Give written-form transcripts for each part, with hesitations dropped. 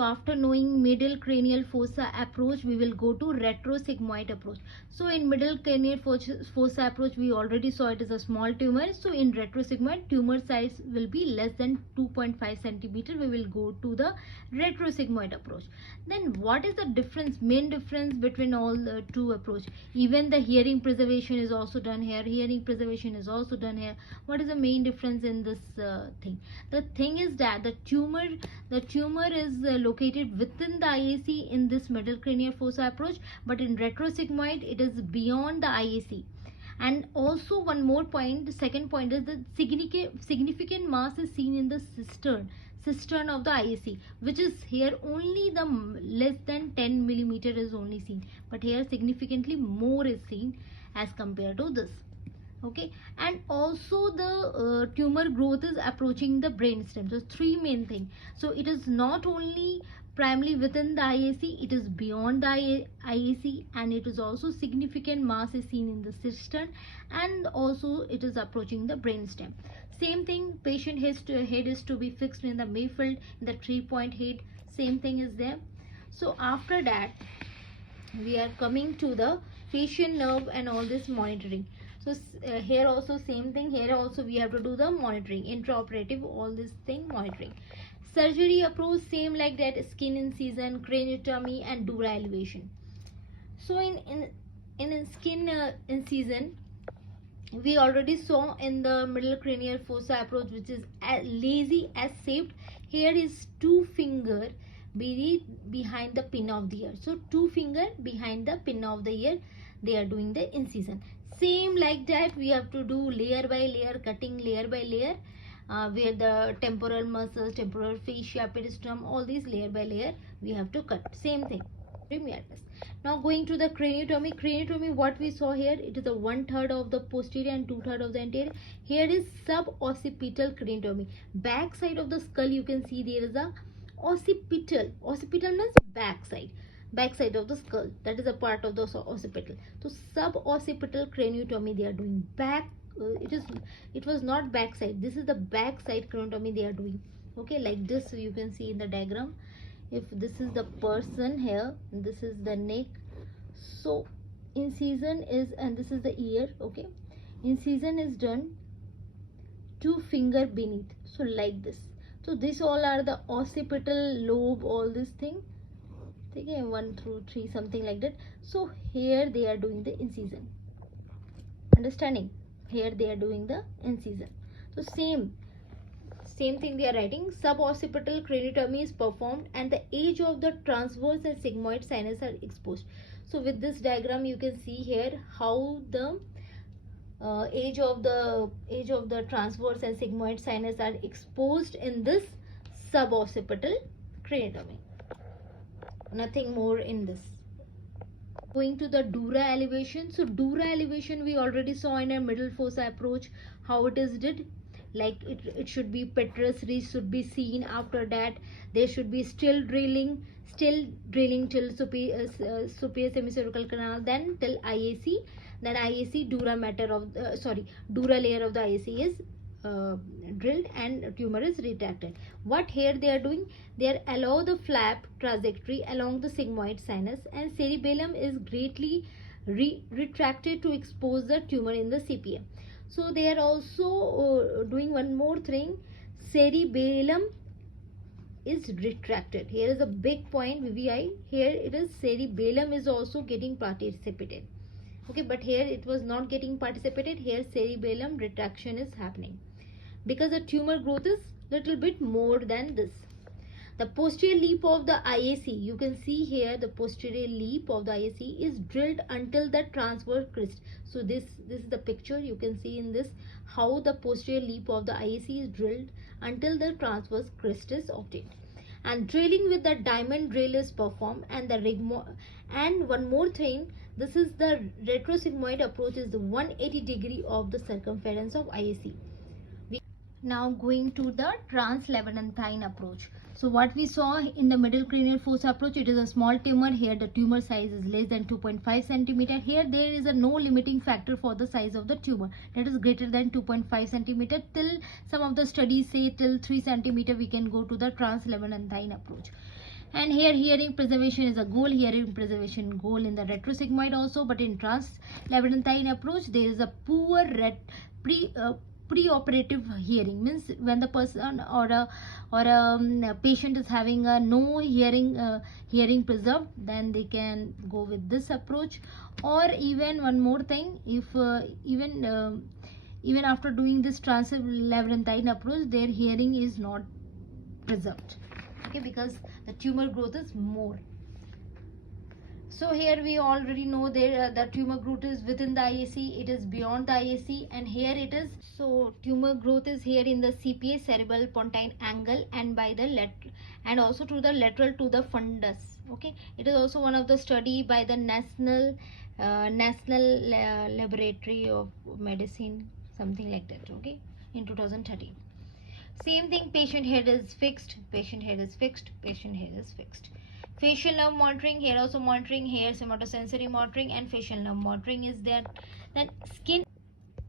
after knowing middle cranial fossa approach, we will go to retrosigmoid approach. So in middle cranial fossa approach, we already saw it is a small tumor. So in retrosigmoid, tumor size will be less than 2.5 centimeter. We will go to the retrosigmoid approach. Then what is the difference, main difference between all the two approach? Even the hearing preservation is also done here. Hearing preservation is also done here. What is the main difference in this thing? The thing is that the tumor is located within the IAC in this middle cranial fossa approach, but in retrosigmoid it is beyond the IAC. And also one more point, the second point is the significant mass is seen in the cistern of the IAC, which is here only the less than 10 millimeter is only seen, but here significantly more is seen as compared to this. Okay, and also the tumor growth is approaching the brainstem. So three main thing. So it is not only primarily within the IAC, it is beyond the IAC, and it is also significant mass is seen in the cistern, and also it is approaching the brainstem. Same thing, patient head is to be fixed in the Mayfield, in the 3-point head. Same thing is there. So after that, we are coming to the facial nerve and all this monitoring. So here also same thing, here also we have to do the monitoring, intraoperative, all this thing monitoring. Surgery approach same like that, skin incision, craniotomy and dura elevation. So in skin incision, we already saw in the middle cranial fossa approach, which is lazy as shaped. Here is two finger buried behind the pin of the ear. So two finger behind the pin of the ear, they are doing the incision. Same like that, we have to do layer by layer, cutting layer by layer, where the temporal muscles, temporal fascia, peristernum, all these layer by layer we have to cut. Same thing. Now going to the craniotomy. Craniotomy, what we saw here, it is the 1/3 of the posterior and 2/3 of the anterior. Here is suboccipital craniotomy. Back side of the skull, you can see there is a occipital. Occipital means back side of the skull, that is a part of the occipital. So suboccipital craniotomy they are doing. Back it was not back side, this is the back side craniotomy they are doing. Okay, like this you can see in the diagram. If this is the person here, this is the neck, so incision is, and this is the ear. Okay, incision is done 2 finger beneath, so like this. So this all are the occipital lobe, all this thing. Okay, 1 through 3, something like that. So here they are doing the incision. Understanding? Here they are doing the incision. So same thing they are writing. Suboccipital craniotomy is performed and the edge of the transverse and sigmoid sinus are exposed. So with this diagram you can see here how the edge of the transverse and sigmoid sinus are exposed in this suboccipital craniotomy. Nothing more in this. Going to the dura elevation. So dura elevation we already saw in a middle fossa approach how it is did. Like it should be petrous ridge should be seen. After that there should be still drilling till superior semicervical canal, then till IAC, then IAC dura matter of dura layer of the IAC is drilled and tumor is retracted. What here they are doing, they are allow the flap trajectory along the sigmoid sinus and cerebellum is greatly retracted to expose the tumor in the CPM. So they are also doing one more thing, cerebellum is retracted. Here is a big point VVI. Here it is cerebellum is also getting participated. Okay, but here it was not getting participated. Here cerebellum retraction is happening because the tumor growth is little bit more than this. The posterior lip of the IAC, you can see here the posterior lip of the IAC is drilled until the transverse crest. So this is the picture you can see in this, how the posterior lip of the IAC is drilled until the transverse crest is obtained. And drilling with the diamond drill is performed and and one more thing, this is the retrosigmoid approach is the 180 degree of the circumference of IAC. Now going to the translabyrinthine approach. So what we saw in the middle cranial fossa approach, it is a small tumor. Here the tumor size is less than 2.5 centimeter. Here there is a no limiting factor for the size of the tumor, that is greater than 2.5 centimeter. Till some of the studies say till 3 centimeter we can go to the translabyrinthine approach. And here hearing preservation is a goal, hearing preservation goal in the retrosigmoid also, but in translabyrinthine approach there is a poor preoperative hearing. Means when the person or a patient is having a no hearing preserved, then they can go with this approach. Or even one more thing, if even after doing this translabyrinthine approach, their hearing is not preserved, okay, because the tumor growth is more. So here we already know there the tumor growth is within the IAC, it is beyond the IAC, and here it is. So tumor growth is here in the CPA, cerebral pontine angle, and by the and also to the lateral to the fundus. Okay, it is also one of the study by the National Laboratory of Medicine, something like that. Okay, in 2013. Same thing, patient head is fixed, patient head is fixed, patient head is fixed. Facial nerve monitoring, here also monitoring, here somatosensory monitoring and facial nerve monitoring is there. Then skin.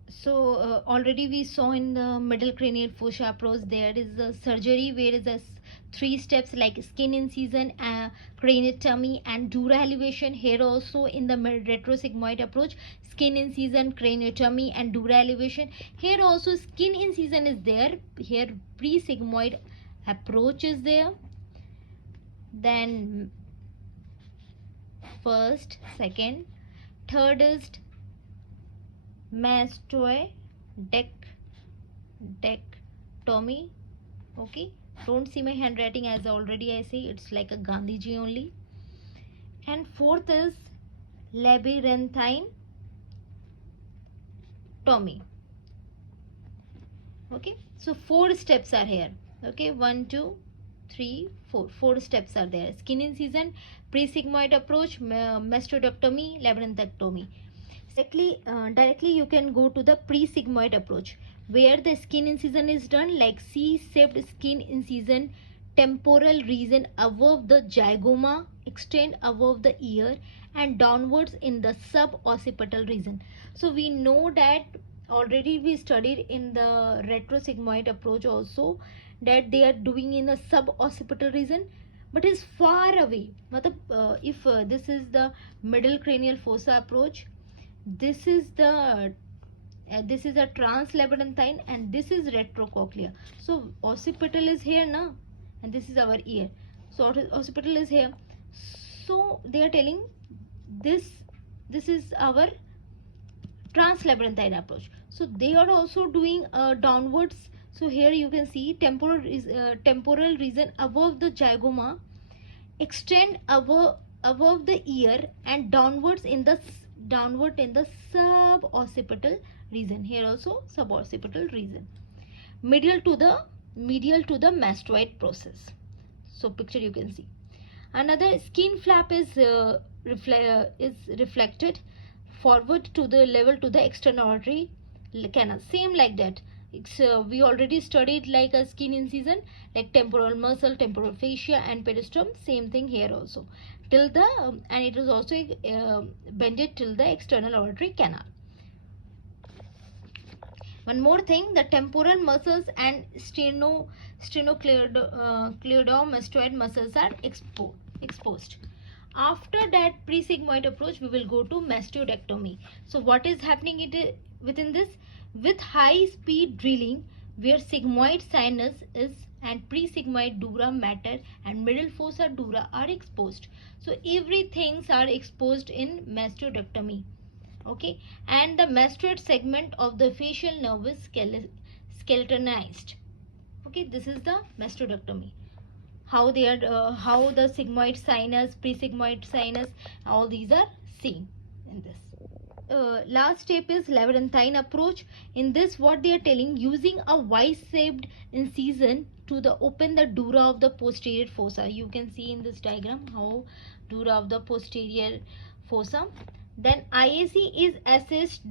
So already we saw in the middle cranial fossa approach there is a surgery where is a 3 steps like skin incision, craniotomy and dura elevation. Here also in the retrosigmoid approach, skin incision, craniotomy and dura elevation. Here also skin incision is there. Here pre-sigmoid approach is there. Then first, second, third is mastoidectomy. Okay, don't see my handwriting, as already I say it's like a Gandhiji only. And fourth is labyrinthine tomy. Okay, so 4 steps are here. Okay, 1 2 3 4 steps are there. Skin incision, pre-sigmoid approach, mastoidectomy, labyrinthectomy. Directly you can go to the pre-sigmoid approach, where the skin incision is done like C-shaped skin incision, temporal region above the zygoma, extend above the ear and downwards in the sub-occipital region. So we know that already we studied in the retrosigmoid approach also that they are doing in a sub-occipital region, but is far away. If this is the middle cranial fossa approach, this is a translabyrinthine and this is retrocochlea. So occipital is here now, and this is our ear. So occipital is here. So they are telling this is our translabyrinthine approach. So they are also doing downwards. So here you can see temporal region above the zygoma, extend above the ear and downward in the sub-occipital region. Here also sub-occipital region. Medial to the mastoid process. So picture you can see. Another skin flap is reflected forward to the level to the external auditory canal. Same like that. We already studied like a skin incision, like temporal muscle, temporal fascia and peristome. Same thing here also. Till the and it is also bended till the external auditory canal. One more thing, the temporal muscles and sternocleidomastoid muscles are exposed. After that pre-sigmoid approach, we will go to mastoidectomy. So what is happening within this? With high speed drilling, where sigmoid sinus is and pre-sigmoid dura mater and middle fossa dura are exposed. So everything are exposed in mastoidectomy. Okay, and the mastoid segment of the facial nerve is skeletonized. Okay, this is the mastoidectomy. How they are, how the sigmoid sinus, pre-sigmoid sinus, all these are seen in this. Last step is labyrinthine approach. In this, what they are telling, using a Y-shaped incision to open the dura of the posterior fossa. You can see in this diagram how dura of the posterior fossa. Then IAC is assessed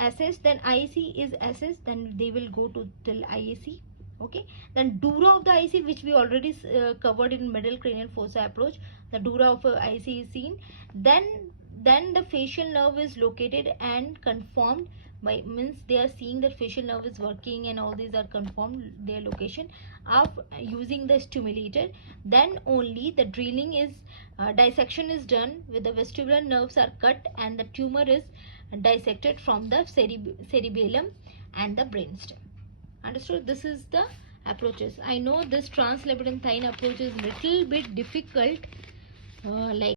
assessed, then IAC is assessed, then they will go to till IAC. Okay, then dura of the IAC, which we already covered in middle cranial fossa approach, the dura of IAC is seen. Then the facial nerve is located and confirmed by, means they are seeing that facial nerve is working and all these are confirmed their location of using the stimulator. Then only the drilling is dissection is done, with the vestibular nerves are cut and the tumor is dissected from the cerebellum and the brainstem. Understood? This is the approaches. I know this translabyrinthine approach is little bit difficult, like